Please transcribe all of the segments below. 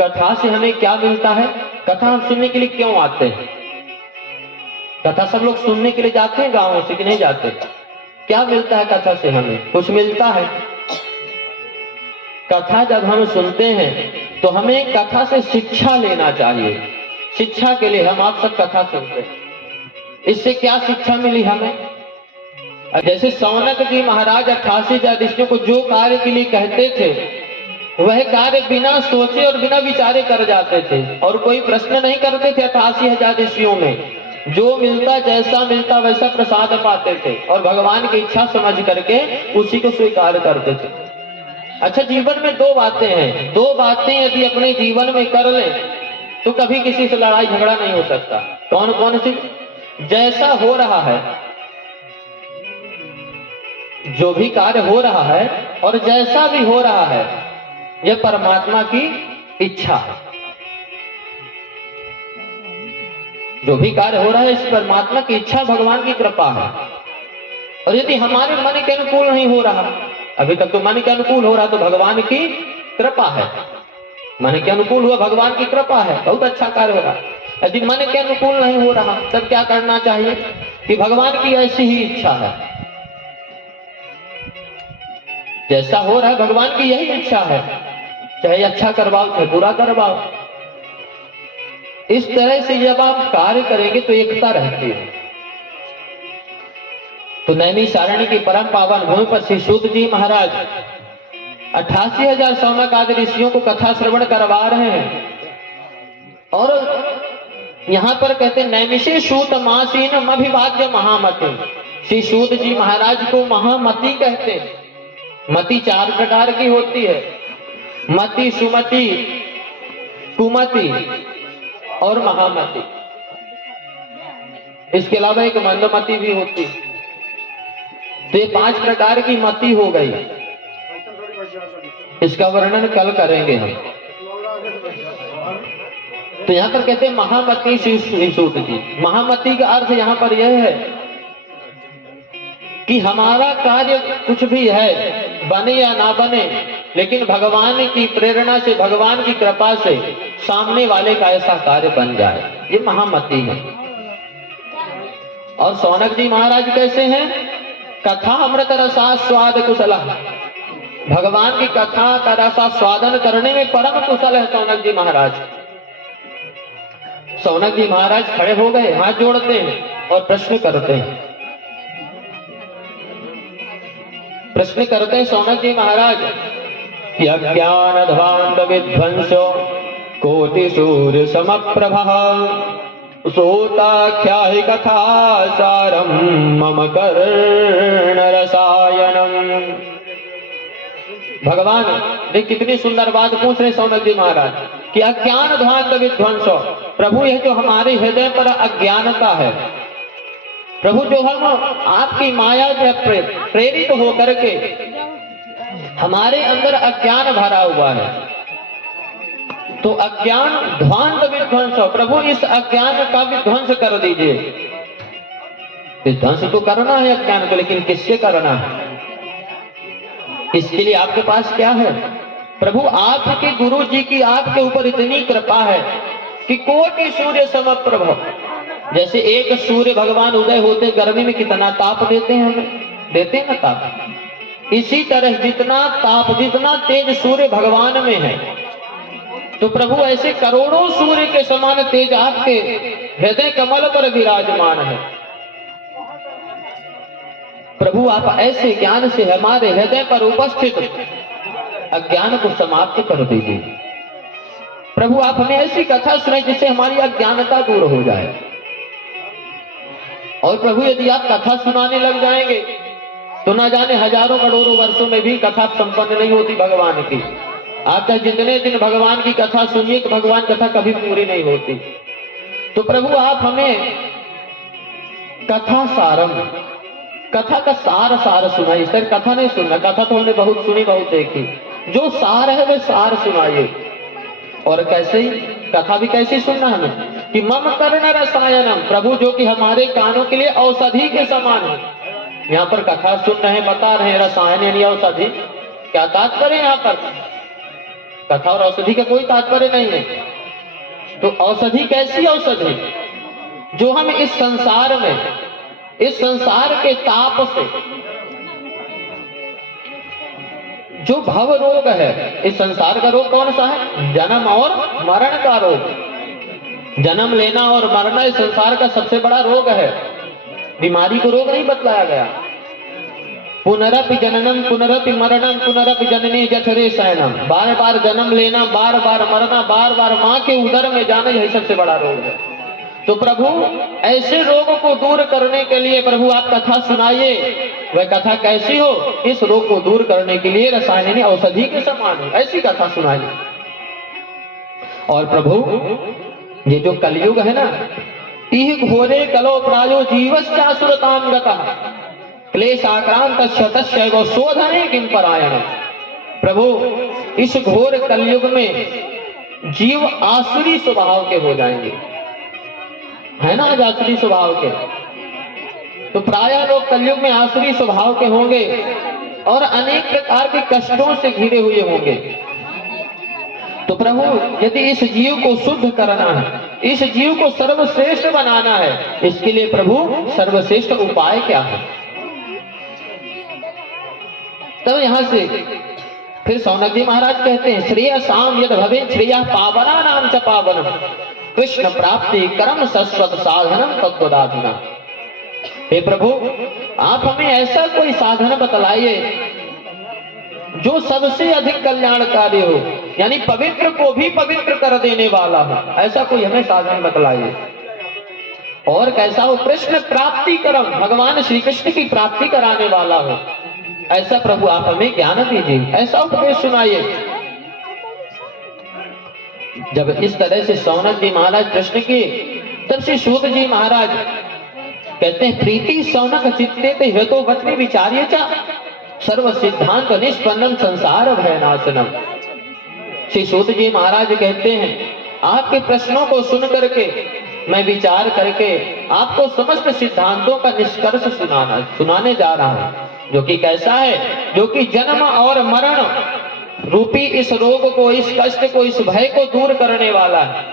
कथा से हमें क्या मिलता है? कथा हम सुनने के लिए क्यों आते हैं? कथा सब लोग सुनने के लिए जाते हैं गांवों से कि नहीं जाते? क्या मिलता है कथा से? हमें कुछ मिलता है। कथा जब हम सुनते हैं तो हमें कथा से शिक्षा लेना चाहिए। शिक्षा के लिए हम आप सब कथा सुनते हैं। इससे क्या शिक्षा मिली हमें? जैसे सौनक जी महाराज 88 ऋषियों को जो कार्य के लिए कहते थे वह कार्य बिना सोचे और बिना विचारे कर जाते थे, और कोई प्रश्न नहीं करते थे। 88 ऋषियों में जो मिलता, जैसा मिलता वैसा प्रसाद पाते थे और भगवान की इच्छा समझ करके उसी को स्वीकार करते थे। अच्छा, जीवन में दो बातें हैं, दो बातें यदि अपने जीवन में कर लें तो कभी किसी से लड़ाई झगड़ा नहीं हो सकता। कौन कौन सी? जैसा हो रहा है, जो भी कार्य हो रहा है और जैसा भी हो रहा है, यह परमात्मा की इच्छा है। जो भी कार्य हो रहा है इस परमात्मा की इच्छा, भगवान की कृपा है। और यदि हमारे मन के अनुकूल नहीं हो रहा, अभी तक तो मन के अनुकूल हो रहा, तो भगवान की कृपा है। मन के अनुकूल हुआ, भगवान की कृपा है, बहुत अच्छा कार्य हो रहा। यदि मन के अनुकूल नहीं हो रहा तब क्या करना चाहिए कि भगवान की ऐसी ही इच्छा है। जैसा हो रहा है भगवान की यही इच्छा है, चाहे अच्छा करवाओ चाहे बुरा करवाओ। इस तरह से जब आप कार्य करेंगे तो एकता रहती है। तो नैमिषारण्य की परम पावन भूमि पर श्री सूत जी महाराज 88,000 सौनक आदि ऋषियों को कथा श्रवण करवा रहे हैं। और यहां पर कहते नैमिषे सूत मासीन अभिवाद्य महामति। श्री सूत जी महाराज को महामति कहते हैं। मति 4 प्रकार की होती है, मति, सुमति, कुमति और महामति। इसके अलावा एक मंदमति भी होती है। तो ये 5 प्रकार की मति हो गई। इसका वर्णन कल करेंगे हम। तो यहां पर कहते हैं महामति श्री सूत जी। महामति का अर्थ यहां पर यह है कि हमारा कार्य कुछ भी है, बने या ना बने, लेकिन भगवान की प्रेरणा से, भगवान की कृपा से सामने वाले का ऐसा कार्य बन जाए, ये महामति है। और सौनक जी महाराज कैसे हैं? कथा अमृत रसा स्वाद कुशल। भगवान की कथा का रसा स्वादन करने में परम कुशल है सौनक जी महाराज। सौनक जी महाराज खड़े हो गए, हाथ जोड़ते हैं और प्रश्न करते हैं। प्रश्न करते हैं सौनक जी महाराज कि अज्ञान ध्वांत विध्वंसो कोटि सूर्य समप्रभः सोताख्याहि कथा सारम मम कर्ण रसायनम। भगवान देख कितनी सुंदर बात पूछ रहे सौनक जी महाराज कि अज्ञान ध्वांत विध्वंसो। प्रभु यह जो हमारे हृदय पर अज्ञानता है, प्रभु जो हम आपकी माया से प्रेरित होकर के हमारे अंदर अज्ञान भरा हुआ है, तो अज्ञान ध्वांत विध्वंस, प्रभु इस अज्ञान का विध्वंस कर दीजिए। विध्वंस तो करना है अज्ञान को, लेकिन किससे करना है? इसके लिए आपके पास क्या है? प्रभु आपके गुरु जी की आपके ऊपर इतनी कृपा है कि कोटि सूर्य समप्रभ। जैसे एक सूर्य भगवान उदय होते गर्मी में कितना ताप देते हैं, हमें देते हैं ना ताप। इसी तरह जितना ताप, जितना तेज सूर्य भगवान में है, तो प्रभु ऐसे करोड़ों सूर्य के समान तेज आपके हृदय कमल पर विराजमान है। प्रभु आप ऐसे ज्ञान से हमारे हृदय पर उपस्थित अज्ञान को समाप्त कर दीजिए। प्रभु आप हमें ऐसी कथा सुनाए जिससे हमारी अज्ञानता दूर हो जाए। और प्रभु यदि आप कथा सुनाने लग जाएंगे तो ना जाने हजारों करोड़ों वर्षों में भी कथा संपन्न नहीं होती भगवान की। आप चाहे जितने दिन भगवान की कथा सुनिए, भगवान कथा कभी पूरी नहीं होती। तो प्रभु आप हमें कथा सारम, कथा का सार सुनाइए। सर कथा नहीं सुनना, कथा तो हमने बहुत सुनी, बहुत देखी। जो सार है वह सार सुनाइए। और कैसे ही कथा भी कैसे सुनना हमें कि मम कर्ण रसायनम, प्रभु जो कि हमारे कानों के लिए औषधि के समान है। यहाँ पर कथा सुन रहे हैं, बता रहे हैं, रसायन यानी औषधि। क्या तात्पर्य यहाँ पर? कथा और औषधि का कोई तात्पर्य नहीं है। तो औषधि कैसी औषधि? जो हम इस संसार में, इस संसार के ताप से, जो भव रोग है, इस संसार का रोग कौन सा है? जन्म और मरण का रोग। जन्म लेना और मरना इस संसार का सबसे बड़ा रोग है। बीमारी को रोग नहीं बतलाया गया। पुनरपि जननम पुनरपि मरणम पुनरपि जननी जठरे शयनम। बार बार जन्म लेना, बार बार मरना, बार बार माँ के उदर में जाना, यही सबसे बड़ा रोग है। तो प्रभु ऐसे रोग को दूर करने के लिए प्रभु आप कथा सुनाइए। वह कथा कैसी हो? इस रोग को दूर करने के लिए रसायनिक औषधि के समान हो, ऐसी कथा सुनाइए। और प्रभु ये जो कलयुग है ना, इह घोरे कलो प्रायो जीवश्चासुरताम गतः क्लेश आक्रांत शतशैव शोधने किम परायण। प्रभु इस घोर कलयुग में जीव आसुरी स्वभाव के हो जाएंगे, है ना, आज आसुरी स्वभाव के। तो प्रायः लोग कलयुग में आसुरी स्वभाव के होंगे और अनेक प्रकार के कष्टों से घिरे हुए होंगे। तो प्रभु यदि इस जीव को शुद्ध करना है, इस जीव को सर्वश्रेष्ठ बनाना है, इसके लिए प्रभु सर्वश्रेष्ठ उपाय क्या है? तब यहां से फिर सौनक जी महाराज कहते हैं, श्रेय साम यद भवे श्रेय पावना नाम च पावनम कृष्ण प्राप्ति कर्म शाश्वत साधनम तत्वदाधुना। हे प्रभु आप हमें ऐसा कोई साधन बतलाइए जो सबसे अधिक कल्याणकारी हो, यानी पवित्र को भी पवित्र कर देने वाला हो, ऐसा कोई हमें साधन बतलाइए। और कैसा हो? कृष्ण प्राप्ति कर्म, भगवान श्री कृष्ण की प्राप्ति कराने वाला हो, ऐसा प्रभु आप हमें ज्ञान दीजिए, ऐसा उपदेश सुनाइए। जब इस तरह से सौनक जी महाराज प्रश्न किए, तब से सूत जी महाराज कहते हैं, प्रीति सौनक चित्ते हेतु वचने विचार्य च सर्व सिद्धांत निष्पन्नम संसार भयनाशनम। श्री सूत जी महाराज कहते हैं, आपके प्रश्नों को सुन करके मैं विचार करके आपको समस्त सिद्धांतों का निष्कर्ष सुनाने जा रहा हूं, जो कि कैसा है? जो कि जन्म और मरण रूपी इस रोग को, इस कष्ट को, इस भय को दूर करने वाला है।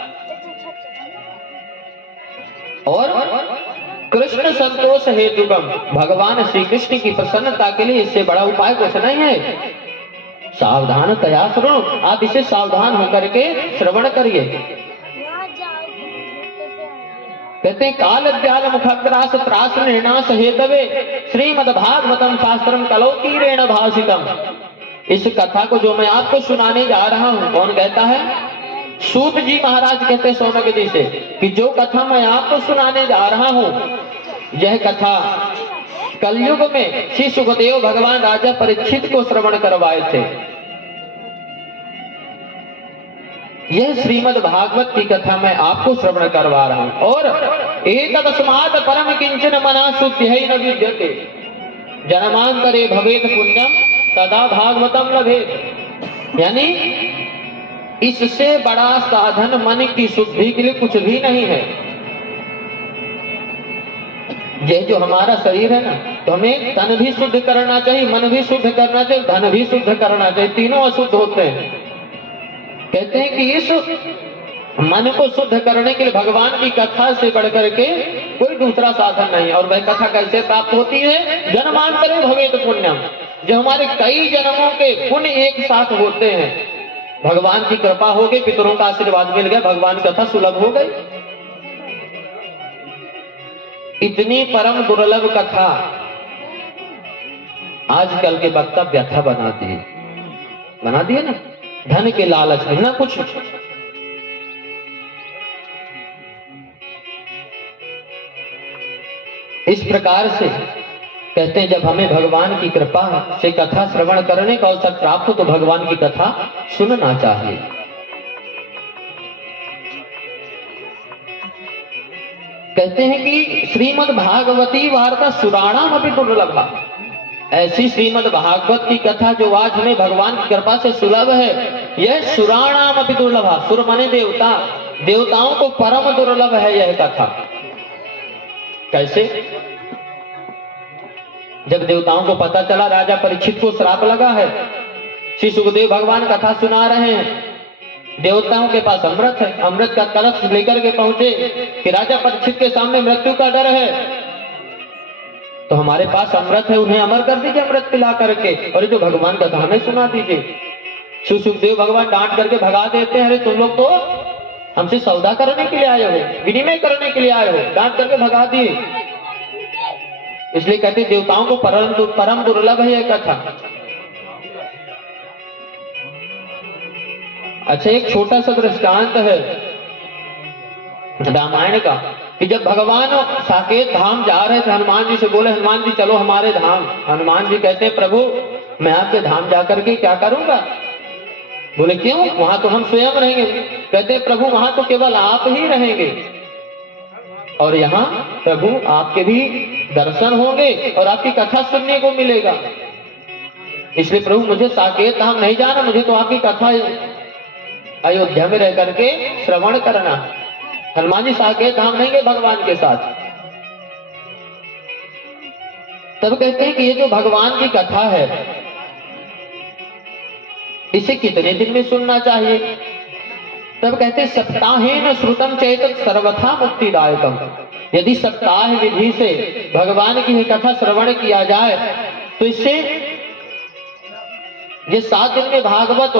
और कृष्ण संतोष हेतुकम, भगवान श्री कृष्ण की प्रसन्नता के लिए इससे बड़ा उपाय कुछ नहीं है। सावधान तया श्रवण, आप इसे सावधान होकर के श्रवण करिए। कहते हैं, काल व्याल मुखग्रास त्रास निर्णास हेतवे श्रीमद् भागवतम शास्त्रम कलौकीरेण भाषितम। इस कथा को जो मैं आपको सुनाने जा रहा हूं, कौन कहता है? सूत जी महाराज कहते हैं सौनक जी से कि जो कथा मैं आपको सुनाने जा रहा हूं, यह कथा कलयुग में श्री सुखदेव भगवान राजा परीक्षित को श्रवण करवाए थे। यह श्रीमद् भागवत की कथा मैं आपको श्रवण करवा रहा हूं। और एतदस्मात् परम किंचन मना शुद्धि न विद्यते जन्मांतरे भवेत पुण्यम तदा भागवतम लभेत। यानी इससे बड़ा साधन मन की शुद्धि के लिए कुछ भी नहीं है। यह जो हमारा शरीर है ना, तो हमें तन भी शुद्ध करना चाहिए, मन भी शुद्ध करना चाहिए, धन भी शुद्ध करना चाहिए, तीनों अशुद्ध होते हैं। कहते हैं कि इस मन को शुद्ध करने के लिए भगवान की कथा से बढ़कर के कोई दूसरा साधन नहीं। और वह कथा कैसे प्राप्त होती है? जन्मांतरे भवेत पुण्यम, जो हमारे कई जन्मों के पुण्य एक साथ होते हैं, भगवान की कृपा हो गई, पितरों का आशीर्वाद मिल गया, भगवान की कथा सुलभ हो गई। इतनी परम दुर्लभ कथा आजकल के वक्ता व्यथा बना दिए ना, धन के लालच में ना कुछ। इस प्रकार से कहते हैं, जब हमें भगवान की कृपा से कथा श्रवण करने का अवसर प्राप्त हो तो भगवान की कथा सुनना चाहिए। कहते हैं कि श्रीमद् भागवती वार्ता सुराणाम अपि दुर्लभा। ऐसी श्रीमद् भागवत की कथा जो आज हमें भगवान की कृपा से सुलभ है, यह सुराणाम अपि दुर्लभा। सुर माने देवता, देवताओं को परम दुर्लभ है यह कथा। कैसे? जब देवताओं को पता चला राजा परीक्षित को श्राप लगा है, श्री सुखदेव भगवान कथा सुना रहे हैं, देवताओं के पास अमृत है, अमृत का कलश लेकर के पहुंचे कि राजा परीक्षित के सामने मृत्यु का डर है, तो हमारे पास अमृत है, उन्हें अमर कर दीजिए अमृत पिला करके, और ये जो भगवान कथा हमें सुना दीजिए। सुखदेव भगवान डांट करके भगा देते हैं, अरे तुम लोग तो हमसे सौदा करने के लिए आए हो, विनिमय करने के लिए आए हो, डांट करके भगा दिए। इसलिए कहते देवताओं को परम दुर्लभ है यह कथा। अच्छा, एक छोटा सा दृष्टांत है रामायण का, कि जब भगवान साकेत धाम जा रहे थे, हनुमान जी से बोले हनुमान जी चलो हमारे धाम। हनुमान जी कहते हैं प्रभु मैं आपके धाम जाकर के क्या करूंगा? बोले क्यों? वहां तो हम स्वयं रहेंगे। कहते हैं प्रभु वहां तो केवल आप ही रहेंगे, और यहाँ प्रभु आपके भी दर्शन होंगे और आपकी कथा सुनने को मिलेगा। इसलिए प्रभु मुझे साकेत धाम नहीं जाना, मुझे तो आपकी कथा अयोध्या में रह करके श्रवण करना। हनुमान जी साकेत धाम नहीं गए भगवान के साथ। तब कहते हैं कि ये जो भगवान की कथा है इसे कितने दिन में सुनना चाहिए? तब कहते हैं सप्ताहेन श्रुतम चेतत सर्वथा मुक्तिदायकम। यदि सप्ताह विधि से भगवान की कथा श्रवण किया जाए तो इससे ये 7 दिन में भागवत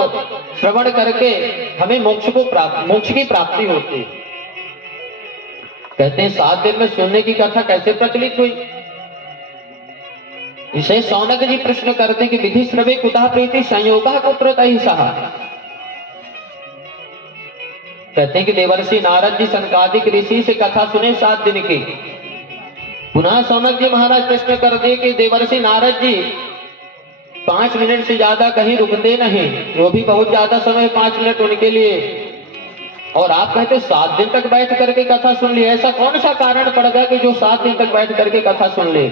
श्रवण करके हमें मोक्ष की प्राप्ति होती है। कहते हैं 7 दिन में सुनने की कथा कैसे प्रचलित हुई? इसे शौनक जी प्रश्न करते कि विधि श्रवे कुतः प्रीति संयोगः कुत्रतः सः। कहते हैं कि देवर्षि नारद जी सनकादिक ऋषि से कथा सुने 7 दिन की। पुनः शौनक जी महाराज प्रश्न करते कि देवर्षि नारद जी 5 मिनट से ज्यादा कहीं रुकते नहीं, वो भी बहुत ज्यादा समय 5 मिनट उनके लिए, और आप कहते 7 दिन तक बैठ करके कथा सुन ली। ऐसा कौन सा कारण पड़ गया कि जो 7 दिन तक बैठ करके कथा सुन ले?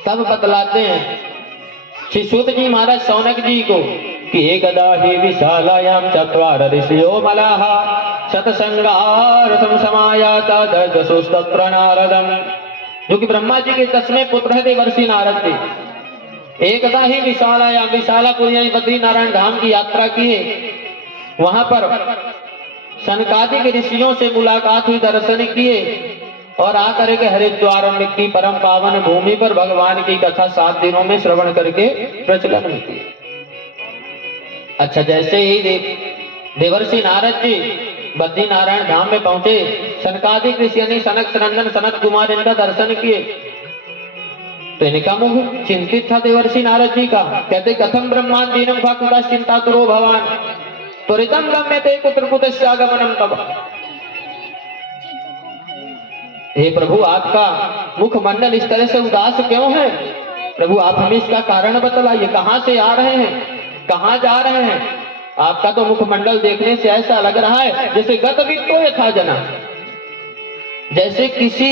सब बतलाते हैं श्री सूत जी महाराज शौनक जी को कि एकदा ही विशालायाम चत्वार ऋषियो मलाहा सतसंगार्थम समायाता दशोस्तत्र नारदम। जो कि ब्रह्मा जी के 10वें पुत्र है देवर्षि नारद जी। एकदा ही विशालायाम, विशालापुर यानी बद्री नारायण धाम की यात्रा किए, वहां पर सनकादिक ऋषियों से मुलाकात हुई, दर्शन किए, और आकर के हरिद्वार की परम पावन भूमि पर भगवान की कथा 7 दिनों में श्रवण करके प्रचलन हुई थी। अच्छा, जैसे ही देवर्षि नारद जी बद्री नारायण धाम में पहुंचे, सनकादिक ऋषि यानी सनक सनंदन सनत कुमार इनका दर्शन किए, तो इनका मुख चिंतित था देवर्षि नारद जी का। कहते कथम ब्रह्मांडीनम कुतः चिंतातुरो भवान त्वरितम गम्यते कुत्र कुतस्यागमनम तव। हे प्रभु आपका मुखमंडल इस तरह से उदास क्यों है? प्रभु आप हमें इसका कारण बतलाइए, कहां से आ रहे हैं, कहां जा रहे हैं? आपका तो मुखमंडल देखने से ऐसा लग रहा है जैसे गत वित्तो यथा जना, जैसे किसी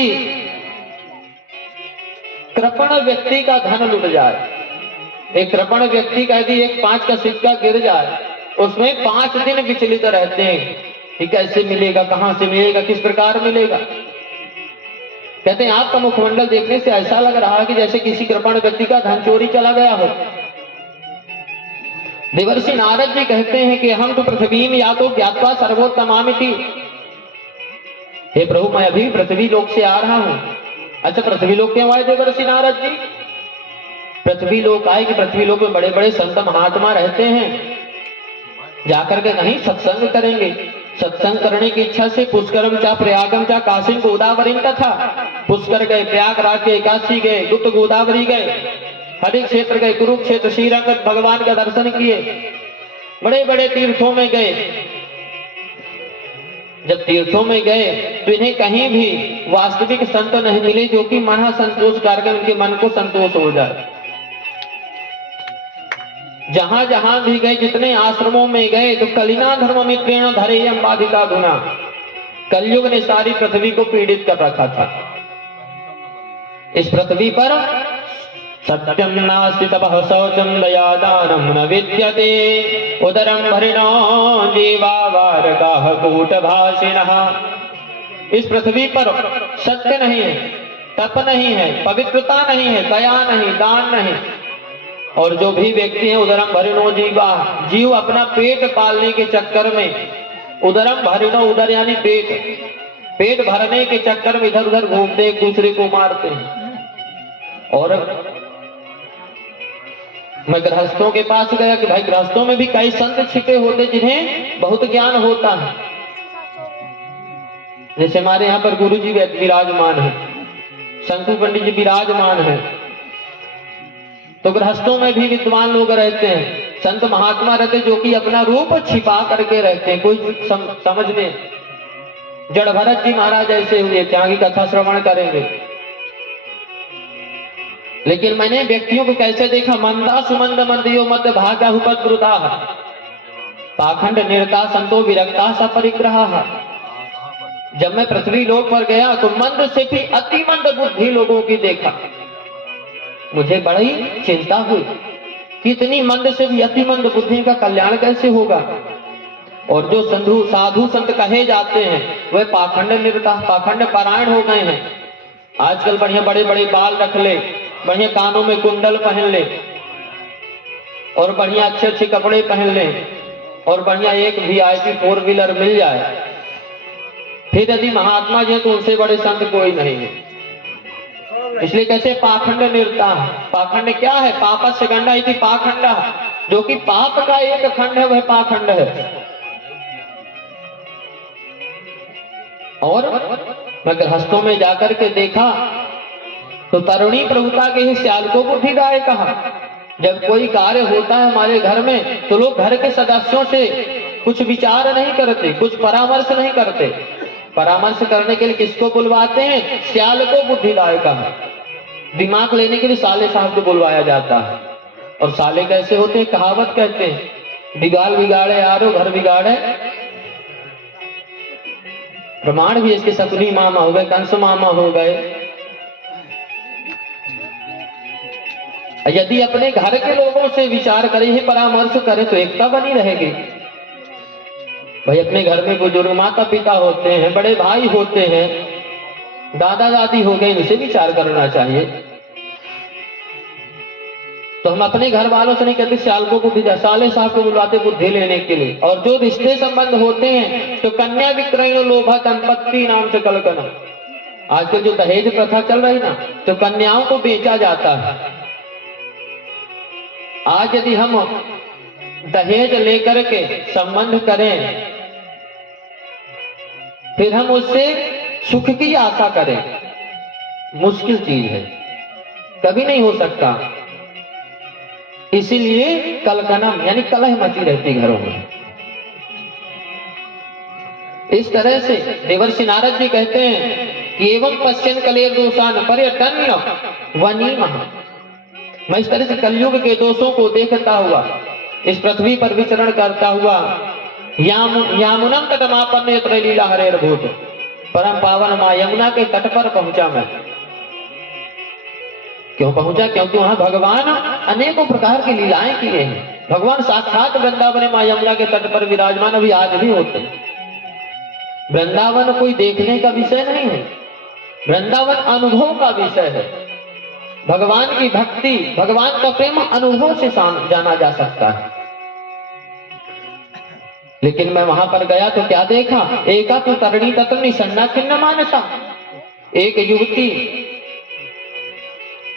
कृपण व्यक्ति का धन लुट जाए। एक कृपण व्यक्ति का यदि एक 5 का सिक्का गिर जाए, उसमें 5 दिन विचलित रहते हैं कि कैसे मिलेगा, कहां से मिलेगा, किस प्रकार मिलेगा। कहते हैं आपका मुखमंडल देखने से ऐसा लग रहा है कि जैसे किसी कृपण व्यक्ति का धन चोरी चला गया हो। देवर्षि नारद जी कहते हैं कि हम तो पृथ्वी में या तो ज्ञात्वा सर्वोत्तमामिति। हे प्रभु मैं अभी पृथ्वी लोक से आ रहा हूं। अच्छा, पृथ्वी लोक क्यों आए देवर्षि नारद जी? पृथ्वी लोक आए कि पृथ्वी लोक में बड़े बड़े संत महात्मा रहते हैं, जाकर के कहीं सत्संग करेंगे। सत्संग करने की इच्छा से पुष्करम चा प्रयागम चा काशीम गोदावरी था। पुष्कर गए, प्रयागराज गए, काशी गए, गुप्त गोदावरी गए, हरि क्षेत्र गए, कुरुक्षेत्र, श्रीरंग भगवान का दर्शन किए, बड़े बड़े तीर्थों में गए। जब तीर्थों में गए तो इन्हें कहीं भी वास्तविक संत नहीं मिले जो कि मन संतोष करके उनके मन को संतोष हो जाए। जहां जहां भी गए, जितने आश्रमों में गए, तो कलिना धर्म मित्रेण धरे बाधिका धुना। कलयुग ने सारी पृथ्वी को पीड़ित कर रखा था। इस पृथ्वी पर सत्यम नास्ति तपः शौचं दया दानं न विद्यते उदरं भरिणो जीवावारकाः कूटभाषिणः। इस पृथ्वी पर सत्य नहीं है, तप नहीं है, पवित्रता नहीं है, दया नहीं, दान नहीं, और जो भी व्यक्ति है उदरम भरिणो जीवा, जीव अपना पेट पालने के चक्कर में, उदरम भरिणो, उदर यानी पेट, पेट भरने के चक्कर में इधर उधर घूमते, एक दूसरे को मारते हैं। और मैं गृहस्थों के पास गया कि भाई गृहस्थों में भी कई संत छिपे होते जिन्हें बहुत ज्ञान होता है। जैसे हमारे यहाँ पर गुरु जी विराजमान है, शंकु पंडित जी विराजमान है, तो गृहस्थों में भी विद्वान लोग रहते हैं, संत महात्मा रहते जो कि अपना रूप छिपा करके रहते हैं, कोई समझने। जड़ भरत जी महाराज ऐसे हुए, क्या की कथा श्रवण करेंगे। लेकिन मैंने व्यक्तियों को कैसे देखा, मंदा सुमंद मंदियो मत भागा उपद्रुता, पाखंड निरता संतो विरक्ता सपरिग्रहा। जब मैं पृथ्वी लोक पर गया तो मंद से भी अति मंद बुद्धि लोगों की देखा, मुझे बड़ी चिंता हुई कि इतनी मंद से भी अति मंद बुद्धि का कल्याण कैसे होगा। और जो साधु संत कहे जाते हैं वह पाखंड निरता, पाखंड परायण हो गए हैं। आजकल बढ़िया बड़े बड़े बाल रख ले, बढ़िया कानों में कुंडल पहन ले, और बढ़िया अच्छे अच्छे कपड़े पहन ले, और बढ़िया एक VIP 4 व्हीलर मिल जाए, फिर यदि महात्मा जी तो उनसे बड़े संत कोई नहीं है। इसलिए कैसे पाखंड निरता। पाखंड क्या है, पापस्य गंडा इति पाखंड, जो कि पाप का एक खंड है वह पाखंड है। और मैं गृहस्थों में जाकर के देखा तो तरुणी प्रभुता के ही श्यालकों को भी गाय कहा। जब कोई कार्य होता है हमारे घर में तो लोग घर के सदस्यों से कुछ विचार नहीं करते, कुछ परामर्श नहीं करते। परामर्श करने के लिए किसको बुलवाते हैं, श्याल को बुद्धिदाय कहा। दिमाग लेने के लिए साले साहब को बुलवाया जाता है। और साले कैसे होते हैं, कहावत कहते हैं, बिगाड़ बिगाड़े यारो घर बिगाड़े। प्रमाण भी इसके शकुनी मामा हो गए, कंस मामा हो गए। यदि अपने घर के लोगों से विचार करें, ही परामर्श करें तो एकता बनी रहेगी। भाई अपने घर में बुजुर्ग माता पिता होते हैं, बड़े भाई होते हैं, दादा दादी हो गए, इनसे विचार करना चाहिए। तो हम अपने घर वालों से नहीं कहते, श्यालकों को साले साहब को बुलाते बुद्धि लेने के लिए। और जो रिश्ते संबंध होते हैं तो कन्या विक्रय लोभा संपत्ति नाम से कलकना। आजकल जो दहेज प्रथा चल रही ना, तो कन्याओं को बेचा जाता है। आज यदि हम दहेज लेकर के संबंध करें, फिर हम उससे सुख की आशा करें, मुश्किल चीज है, कभी नहीं हो सकता। इसीलिए कलकनम यानी कलह मची रहती घरों में। इस तरह से देवर्षि नारद जी कहते हैं कि एवं पश्चिम कलेर दोषान पर्यटन वनी महा। मैं इस तरह से कलयुग के दोषों को देखता हुआ, इस पृथ्वी पर विचरण करता हुआ, यामुनम तटमापन्न लीला हरेर भूत, परम पावन मां यमुना के तट पर पहुंचा मैं। क्यों पहुंचा, क्योंकि वहां भगवान अनेकों प्रकार की लीलाएं किए हैं। भगवान साक्षात वृंदावन मां यमुना के तट पर विराजमान अभी आज भी होते हैं। वृंदावन कोई देखने का विषय नहीं है, वृंदावन अनुभव का विषय है। भगवान की भक्ति, भगवान का प्रेम अनुभव से जाना जा सकता है। लेकिन मैं वहां पर गया तो क्या देखा, एका तो तरणी तत्र निसन्ना खिन्न मानसा। एक युवती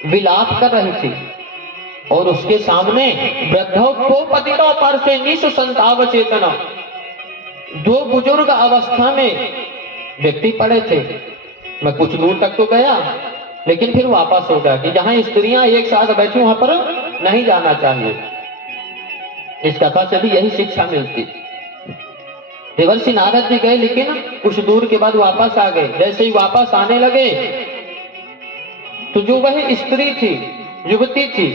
विलाप कर रही थी और उसके सामने वृद्धों को पतितों पर से निश संताव चेतना, दो बुजुर्ग अवस्था में व्यक्ति पड़े थे। मैं कुछ दूर तक तो गया, लेकिन फिर वापस हो गया कि जहां स्त्रियां एक साथ बैठी वहां पर नहीं जाना चाहिए। इस कथा से भी यही शिक्षा मिलती। देवर्षि नारद जी गए, लेकिन कुछ दूर के बाद वापस आ गए। जैसे ही वापस आने लगे तो जो वह स्त्री थी, युवती थी,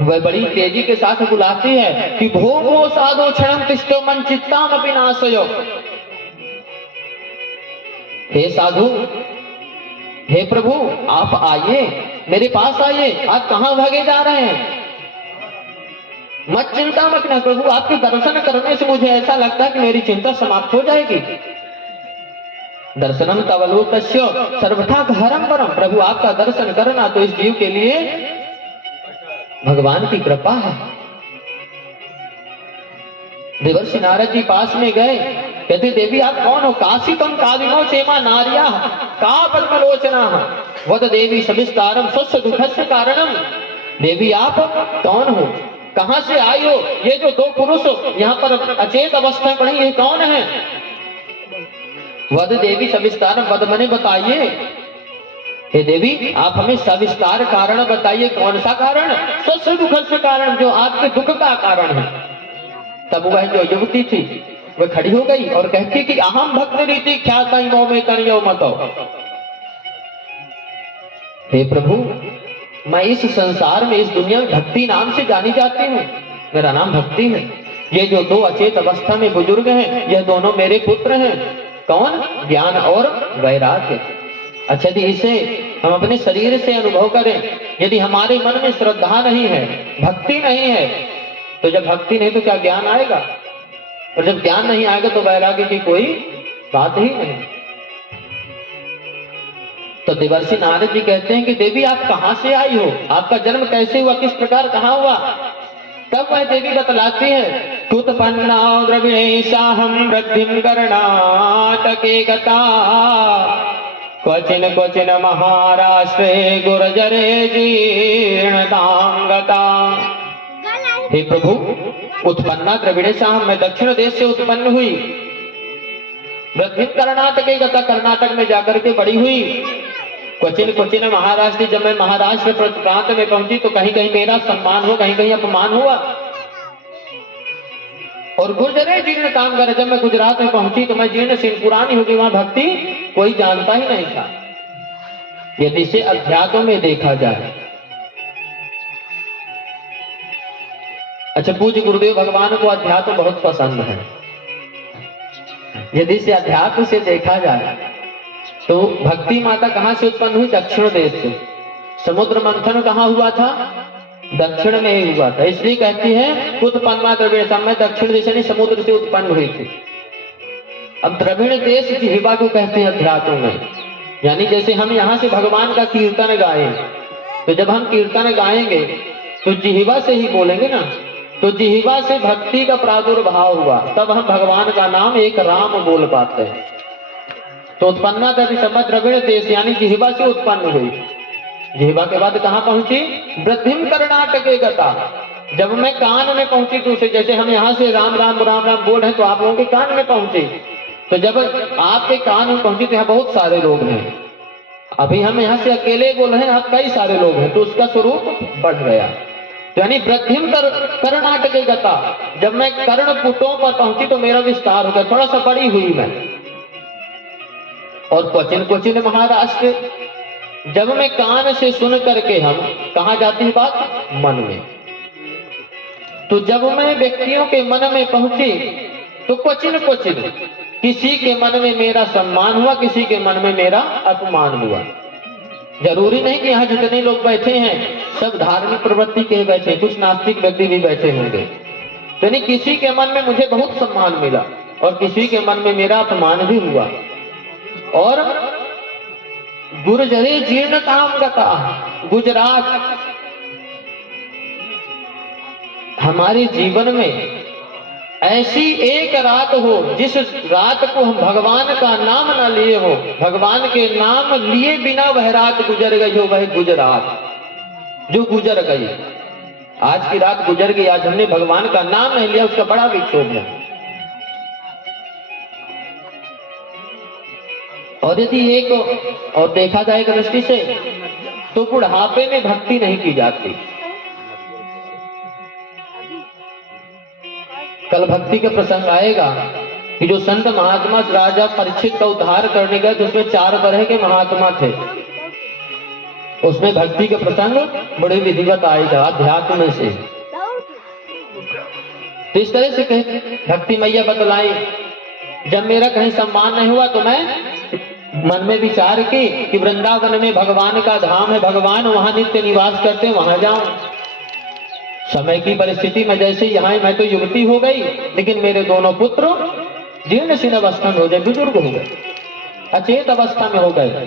वह बड़ी तेजी के साथ बुलाती है कि भो भो साधो क्षणम तिष्ठो मन चित्ताम अपि नाशयो। हे साधु, हे प्रभु, आप आइए, मेरे पास आइए। आप कहां भागे जा रहे हैं? मत चिंता मत ना प्रभु, आपके दर्शन करने से मुझे ऐसा लगता है कि मेरी चिंता समाप्त हो जाएगी। दर्शनम तवलोकस्य सर्वथा हरम परम। प्रभु आपका दर्शन करना तो इस जीव के लिए भगवान की कृपा है। देवर्षि नारद जी पास में गए, कहते देवी आप कौन हो? काशितम कालिनो चेमा नार्या का पद्मलोचना वद देवी सविस्तारम स्वस्य दुखस्य कारणम। देवी आप कौन हो? कहां से आई हो? ये जो दो पुरुष यहाँ पर अचेत अवस्था में पड़े, ये कौन है? वद देवी सविस्तारम, वद मने बताइए। हे देवी आप हमें सविस्तार कारण बताइए, कौन सा कारण? स्वस्य दुखस्य कारण, जो आपके दुख का कारण है। तब वह जो युवती थी वह खड़ी हो गई और कहती कि अहम भक्त रीति ख्याता मो में तनियो मतो। हे प्रभु मैं इस संसार में, इस दुनिया में भक्ति नाम से जानी जाती हूँ, मेरा नाम भक्ति है। ये जो दो अचेत अवस्था में बुजुर्ग हैं, यह दोनों मेरे पुत्र हैं। कौन? ज्ञान और वैराग्य। अच्छा यदि इसे हम अपने शरीर से अनुभव करें, यदि हमारे मन में श्रद्धा नहीं है, भक्ति नहीं है, तो जब भक्ति नहीं तो क्या ज्ञान आएगा? और जब ज्ञान नहीं आएगा तो वैराग्य की कोई बात ही नहीं। तो देवर्षि नारद जी कहते हैं कि देवी आप कहां से आई हो? आपका जन्म कैसे हुआ? किस प्रकार कहां हुआ? तब वह देवी बतलाती है, कुतपन्ना द्रविणेशाहं वृद्धिं कर्णाटके गता क्वचिन क्वचिन महाराष्ट्रे गुर्जरे जीर्णतां गता। हे प्रभु उत्पन्ना द्रविणेशाहं, मैं दक्षिण देश से उत्पन्न हुई। वृद्धिं कर्णाटके गता, कर्नाटक में जाकर के बड़ी हुई। क्वचिन क्वचिन महाराष्ट्र, जब मैं महाराष्ट्र प्रांत में पहुंची तो कहीं कहीं मेरा सम्मान हुआ, कहीं कहीं अपमान हुआ। और गुर्जरे जीर्ण काम कर, जब मैं गुजरात में पहुंची तो मैं जीर्ण शीर्ण पुरानी हो गई, वहां भक्ति कोई जानता ही नहीं था। यदि इसे अध्यात्म में देखा जाए, अच्छा पूज्य गुरुदेव भगवान को अध्यात्म बहुत पसंद है। यदि इसे अध्यात्म से देखा जाए तो भक्ति माता कहां से उत्पन्न हुई? दक्षिण देश से। समुद्र मंथन कहां हुआ था? दक्षिण में ही हुआ था। इसलिए कहती है उत्पन्ना द्रविण, मैं दक्षिण देश यानी समुद्र से उत्पन्न हुई थी। अब द्रविण देश जिह्वा को कहते हैं अध्यात्म में, यानी जैसे हम यहाँ से भगवान का कीर्तन गाएं, तो जब हम कीर्तन गाएंगे तो जिह्वा से ही बोलेंगे ना, तो जिह्वा से भक्ति का प्रादुर्भाव हुआ, तब हम भगवान का नाम एक राम बोल पाते हैं। तो उत्पन्ना द्रविण देश यानी जिह्वा से उत्पन्न हुई। जिह्वा के बाद कहां पहुंची? वृद्धिम कर्णाटके गता, जब मैं कान में पहुंची तो उसे, जैसे हम यहाँ से राम राम राम राम बोल रहे हैं तो आप लोगों के कान में पहुंची, तो जब आपके कान में पहुंची तो यहाँ बहुत सारे लोग हैं। अभी हम यहाँ से अकेले बोल रहे हैं, यहाँ कई सारे लोग हैं, तो उसका स्वरूप बढ़ गया। यानी वृद्धिम कर्णाटके गता, जब मैं कर्णपुटों पर पहुंची तो मेरा विस्तार हो गया, थोड़ा सा बड़ी हुई मैं। और क्वचिन क्वचिन महाराष्ट्र, जब मैं कान से सुन करके, हम कहा जाती है बात? मन में। तो जब मैं व्यक्तियों के मन में पहुंची तो क्वचिन क्वचिन, किसी के मन में मेरा सम्मान हुआ, किसी के मन में मेरा अपमान हुआ। जरूरी नहीं कि यहाँ जितने लोग बैठे हैं सब धार्मिक प्रवृत्ति के बैठे, कुछ नास्तिक व्यक्ति भी बैठे होंगे। तो नहीं, किसी के मन में मुझे बहुत सम्मान मिला और किसी के मन में मेरा अपमान भी हुआ। और गुर्जरे जीर्णतां गता, गुजरात, हमारे जीवन में ऐसी एक रात हो जिस रात को हम भगवान का नाम ना लिए हो, भगवान के नाम लिए बिना वह रात गुजर गई हो, वह गुजरात जो गुजर गई। आज की रात गुजर गई, आज हमने भगवान का नाम नहीं लिया, उसका बड़ा विक्षोभ है। और यदि एक और देखा जाए दृष्टि से, तो बुढ़ापे में भक्ति नहीं की जाती। कल भक्ति का प्रसंग आएगा कि जो संत महात्मा राजा परीक्षित का उद्धार करने गए तो उसमें 4 तरह के महात्मा थे। उसमें भक्ति का प्रसंग बड़े विधिवत आएगा अध्यात्म से। तो इस तरह से कहे भक्ति मैया बतलाई, जब मेरा कहीं सम्मान नहीं हुआ तो मैं मन में विचार की कि वृंदावन में भगवान का धाम है, भगवान वहां नित्य निवास करते हैं, वहां जाऊं। समय की परिस्थिति में जैसे यहाँ मैं तो युवती हो गई, लेकिन मेरे दोनों पुत्र जीर्ण शीर्ण अवस्था में हो गए, बुजुर्ग हो गए, अचेत अवस्था में हो गए।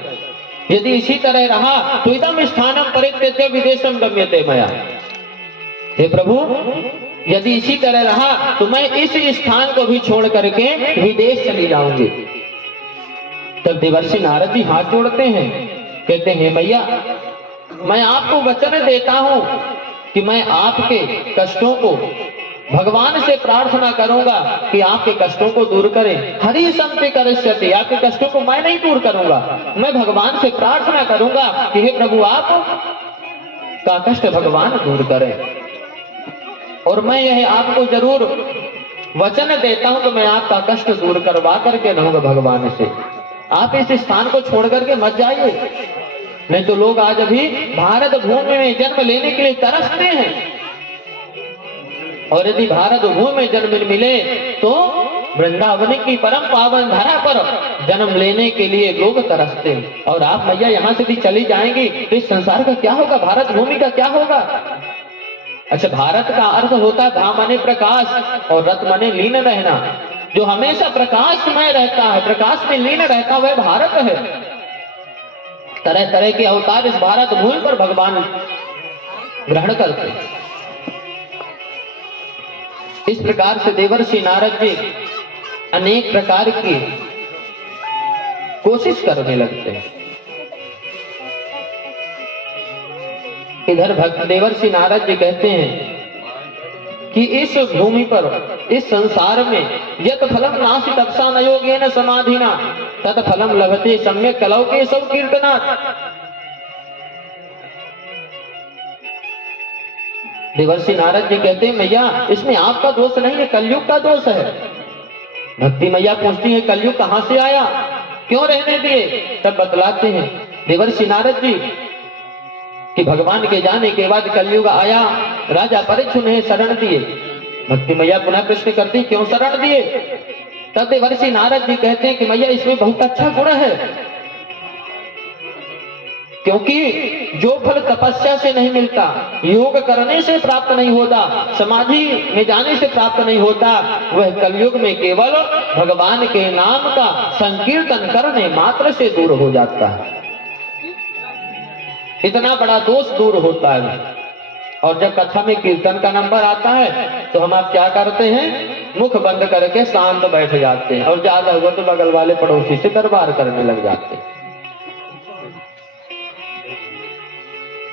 यदि इसी तरह रहा तो इदम स्थानम परित्यज्य विदेशम गम्यते मया, हे प्रभु, यदि इसी तरह रहा तो मैं इस स्थान को भी छोड़ करके विदेश चली जाऊंगी। तब देवर्षि नारद जी हाथ जोड़ते हैं, कहते हैं मैया, मैं आपको वचन देता हूं कि मैं आपके कष्टों को भगवान से प्रार्थना करूंगा कि आपके कष्टों को दूर करें। हरि संति करिष्यति, आपके कष्टों को मैं नहीं दूर करूंगा, मैं भगवान से प्रार्थना करूंगा कि हे प्रभु, आप का कष्ट भगवान दूर करें। और मैं यह आपको जरूर वचन देता हूं कि मैं आपका कष्ट दूर करवा करके रहूंगा भगवान से। आप इस स्थान को छोड़ करके मत जाइए, नहीं तो लोग आज अभी भारत भूमि में जन्म लेने के लिए तरसते हैं। और यदि भारत भूमि में जन्म मिले तो वृंदावन की परम पावन धरा पर जन्म लेने के लिए लोग तरसते हैं। और आप मैया यहाँ से भी चली जाएंगी तो इस संसार का क्या होगा, भारत भूमि का क्या होगा? अच्छा, भारत का अर्थ होता है भा माने प्रकाश और रत माने लीन रहना। जो हमेशा प्रकाश में रहता है, प्रकाश में लीन रहता हुआ भारत है। तरह तरह के अवतार इस भारत भूमि पर भगवान ग्रहण करते हैं। इस प्रकार से देवर्षि नारद जी अनेक प्रकार की कोशिश करने लगते हैं। इधर भक्त देवर्षि नारद जी कहते हैं कि इस भूमि पर, इस संसार में यत फलम नास्ति तपसा न योगेन समाधिना तत् फलम लभते सम्यक कलौ के सब कीर्तनात्। देवर्षि नारद जी कहते हैं मैया, इसमें आपका दोष नहीं है, कलयुग का दोष है। भक्ति मैया पूछती है कलयुग कहां से आया, क्यों रहने दिए? तब बतलाते हैं देवर्षि नारद जी कि भगवान के जाने के बाद कलयुग आया, राजा परीक्षु ने शरण दिए। भक्ति मैया पुनः प्रश्न करती क्यों शरण दिए? तब देवर्षि नारद जी कहते हैं कि मैया, इसमें बहुत अच्छा गुण है, क्योंकि जो फल तपस्या से नहीं मिलता, योग करने से प्राप्त नहीं होता, समाधि में जाने से प्राप्त नहीं होता, वह कलयुग में केवल भगवान के नाम का संकीर्तन करने मात्र से दूर हो जाता है। इतना बड़ा दोष दूर होता है। और जब कथा में कीर्तन का नंबर आता है तो हम आप क्या करते हैं, मुख बंद करके शांत बैठ जाते हैं और ज्यादा हुआ तो बगल वाले पड़ोसी से दरबार करने लग जाते हैं।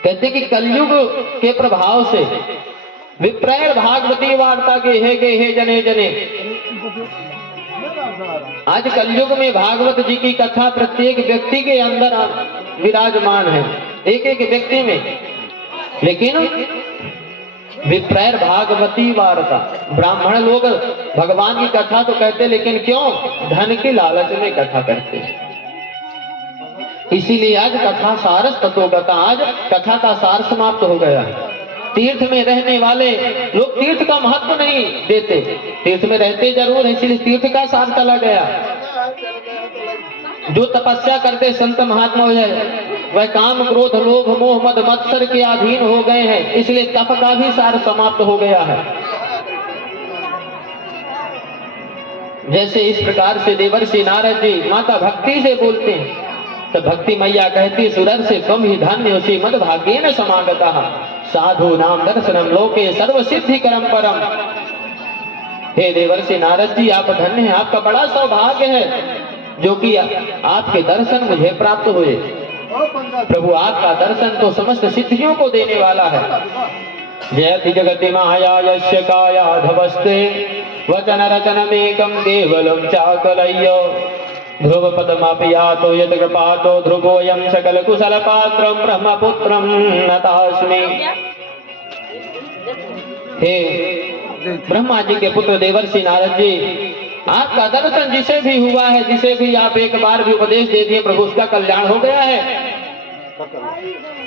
कहते कि कलयुग के प्रभाव से विप्रैर भागवती वार्ता के हे जने जने, आज कलयुग में भागवत जी की कथा प्रत्येक व्यक्ति के अंदर विराजमान है, एक एक व्यक्ति में। लेकिन विप्रैर भागवती वार्ता, ब्राह्मण लोग भगवान की कथा तो कहते, लेकिन क्यों? धन के लालच में कथा कहते हैं। इसीलिए आज कथा सारस तत्वगता, आज कथा का सार समाप्त हो गया है। तीर्थ में रहने वाले लोग तीर्थ का महत्व नहीं देते, तीर्थ में रहते जरूर है, इसीलिए तीर्थ का सार चला गया। जो तपस्या करते संत महात्मा हो जाए, वह काम क्रोध लोभ मोह मद मत्सर के अधीन हो गए हैं, इसलिए तप का भी सार समाप्त हो गया है। जैसे इस प्रकार से देवर्षि नारद जी माता भक्ति से बोलते हैं, तो भक्ति मैया कहती सुरर से तुम ही धन्य उसी मद भाग्य न समागता साधु नाम दर्शनम लोके सर्व सिद्धि करम परम। हे देवर्षि नारद जी, आप धन्य हैं, आपका बड़ा सौभाग्य है जो कि आपके दर्शन मुझे प्राप्त हुए। प्रभु आपका दर्शन तो समस्त सिद्धियों को देने वाला है। जयति जगति माया यस्य काया धवस्ते वचन रचनमेकं केवलं चाकलय्य ध्रुव पदमापयातो यद कृपातो ध्रुवोऽयं सकल कुशल पात्रं ब्रह्मपुत्रं नतास्मि। हे ब्रह्मा जी के पुत्र देवर्षि नारद जी, आपका दर्शन जिसे भी हुआ है, जिसे भी आप एक बार भी उपदेश दे दिए प्रभु, उसका कल्याण हो गया है।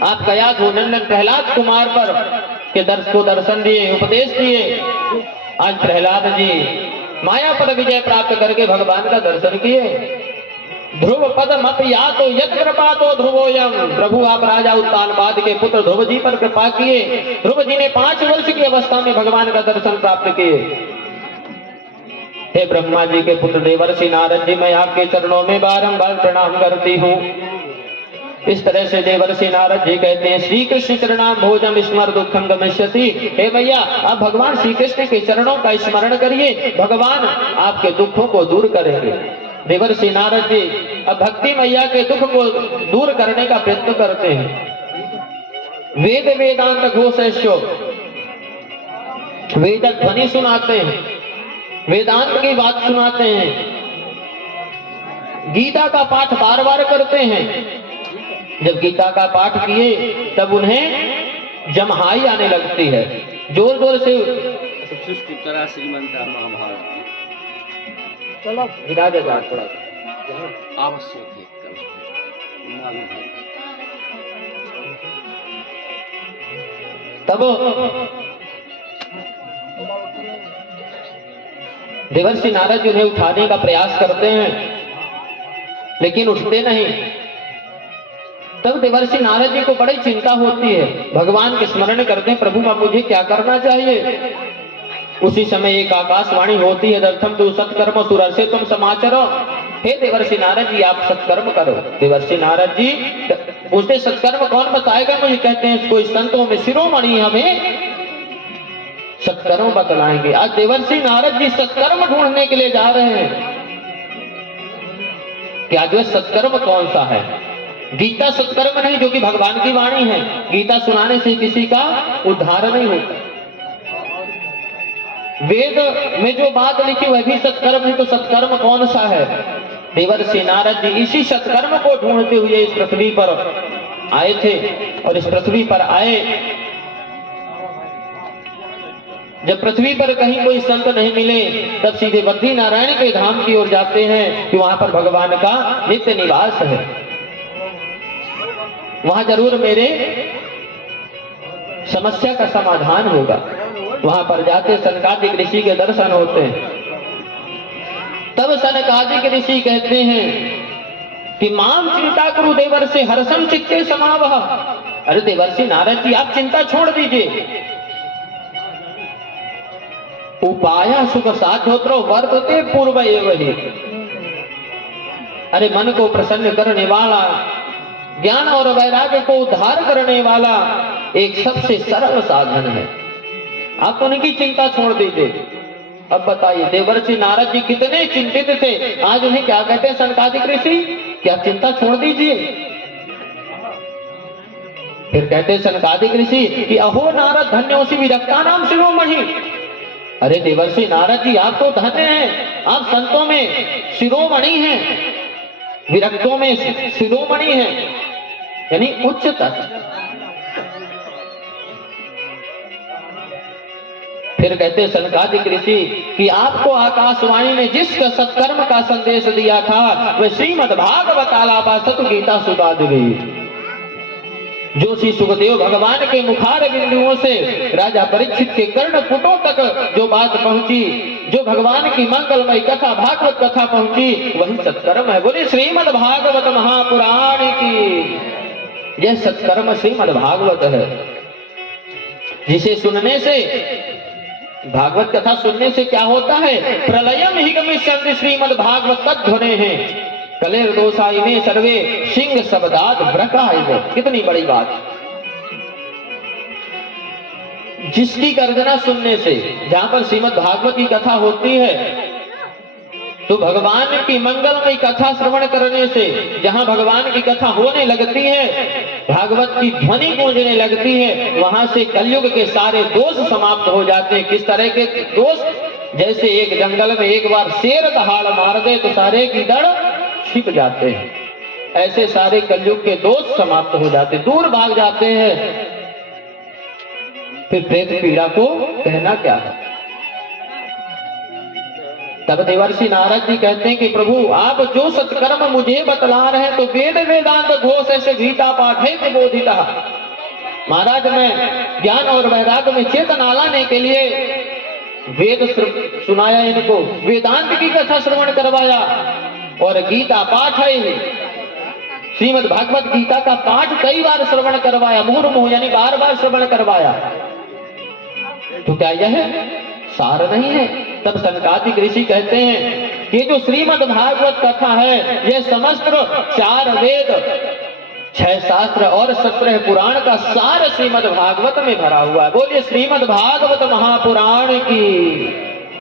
आप गया नंदन प्रहलाद कुमार पर के दर्शन दिए, उपदेश दिए। आज प्रहलाद जी माया पर विजय प्राप्त करके भगवान का दर्शन किए। ध्रुव पद मत या तो यद कृपा तो ध्रुवोयम, प्रभु आप राजा उत्तानपाद के पुत्र ध्रुव जी पर कृपा किए। ध्रुव जी ने 5 वर्ष की अवस्था में भगवान का दर्शन प्राप्त किए। हे ब्रह्मा जी के पुत्र देवर्षि नारद जी, मैं आपके चरणों में बारंबार प्रणाम करती हूँ। इस तरह से देवर्षि नारद जी कहते हैं श्री कृष्ण चरणाम भोजम स्मर दुखम गमिष्यति। हे भैया, आप भगवान श्री कृष्ण के चरणों का स्मरण करिए, भगवान आपके दुखों को दूर करेंगे। देवर्षि नारद जी अब भक्ति मैया के दुख को दूर करने का प्रयत्न करते हैं। वेद वेदांत घोषेश्यो, वेद ध्वनि सुनाते हैं, वेदांत की बात सुनाते हैं, गीता का पाठ बार बार करते हैं। जब गीता का पाठ किए तब उन्हें जमहाई आने लगती है, जोर जोर से श्रीमंत महाभारत चलो विराज आवश्यक तब देवर्षि नारद जी उन्हें उठाने का प्रयास करते हैं, लेकिन उठते नहीं। तब देवर्षि नारद जी को बड़ी चिंता होती है, भगवान के स्मरण करते हैं, प्रभु अब मुझे क्या करना चाहिए। उसी समय एक आकाशवाणी होती है, दर्थम तु सत्कर्म सुरर्षे तुम समाचारो। हे देवर्षि नारद जी, आप सत्कर्म करो। देवर्षि नारद जी पूछते सत्कर्म कौन बताएगा मुझे। कहते हैं कोई संतों में शिरोमणि हमें सत्कर्म बतलाएंगे। आज देवर्षि नारद जी सत्कर्म ढूंढने के लिए जा रहे हैं। क्या जो सत्कर्म कौन सा है? गीता सत्कर्म नहीं, जो कि भगवान की वाणी है। गीता सुनाने से किसी का उद्धार नहीं होता। वेद में जो बात लिखी वह भी सत्कर्म नहीं, तो सत्कर्म कौन सा है? देवर्षि नारद जी इसी सत्कर्म को ढूंढते हुए इस पृथ्वी पर आए थे। और इस पृथ्वी पर आए, जब पृथ्वी पर कहीं कोई संत नहीं मिले तब सीधे बद्री नारायण के धाम की ओर जाते हैं कि वहां पर भगवान का नित्य निवास है। वहां जरूर मेरे समस्या का समाधान होगा। वहां पर जाते सनकादिक ऋषि के दर्शन होते हैं। तब सनकादिक ऋषि कहते हैं कि माम चिंता करो देवर्षि हर्षम चित्ते समावह। अरे देवर्षि नारद जी, आप चिंता छोड़ दीजिए। उपाय सुख साध्योत्रो वर्तते पूर्व एव ही। अरे मन को प्रसन्न करने वाला, ज्ञान और वैराग्य को उद्धार करने वाला एक सबसे सरल साधन है। आप उनकी चिंता छोड़ दीजिए। अब बताइए देवर्षि नारद जी कितने चिंतित थे, आज उन्हें क्या कहते हैं सनकादिक ऋषि, क्या चिंता छोड़ दीजिए। फिर कहते हैं सनकादिक ऋषि कि अहो नारद धन्योसी विरक्ता नाम शिरोमणि। अरे देवर्षि नारद जी, आप तो धन्य हैं, आप संतों में शिरोमणि हैं, विरक्तों में शिरोमणि हैं, यानी उच्चतर। फिर कहते सनकादिक ऋषि कि आपको आकाशवाणी ने जिस सत्कर्म का संदेश दिया था वह श्रीमद् भागवत आलापा सतु गीता सुबाद गई। जो श्री सुखदेव भगवान के मुखार बिंदुओं से राजा परीक्षित के कर्णपुटों तक जो बात पहुंची, जो भगवान की मंगलमय कथा भागवत कथा पहुंची, वही सत्कर्म है। बोले श्रीमद् भागवत महापुराण की। यह सत्कर्म श्रीमद् भागवत है, जिसे सुनने से, भागवत कथा सुनने से क्या होता है? प्रलयम ही गमिष्यन्ति श्रीमद् भागवत तद्ध्वने हैं कलेर दोषाई में सर्वे सिंह शब्दात ब्रकाय। कितनी बड़ी बात। जिसकी गर्जना सुनने से, जहां पर श्रीमद् भागवत की कथा होती है, तो भगवान की मंगलमय कथा श्रवण करने से, जहां भगवान की कथा होने लगती है, भागवत की ध्वनि गूंजने लगती है, वहां से कलयुग के सारे दोष समाप्त हो जाते हैं। किस तरह के दोष? जैसे एक जंगल में एक बार शेर दहाड़ मार दे तो सारे की दड़ छिप जाते हैं, ऐसे सारे कलयुग के दोष समाप्त हो जाते, दूर भाग जाते हैं। फिर प्रेत पीड़ा को कहना क्या है? तब देवर्षि नारद जी कहते हैं कि प्रभु आप जो सत्कर्म मुझे बतला रहे हैं, तो वेद वेदांत घोष ऐसे गीता पाठे बोधिता। महाराज, मैं ज्ञान और वैराग्य में चेतना लाने के लिए वेद सुनाया, इनको वेदांत की कथा श्रवण करवाया, और गीता पाठ है, श्रीमद् भागवत गीता का पाठ कई बार श्रवण करवाया, मुहुर्मुहु यानी बार बार श्रवण करवाया। तो क्या यह सार नहीं है? तब सनकादिक ऋषि कहते हैं कि जो श्रीमद् भागवत कथा है, यह समस्त 4 वेद, 6 शास्त्र और 17 पुराण का सार श्रीमद् भागवत में भरा हुआ है। बोलिए श्रीमद् भागवत महापुराण की।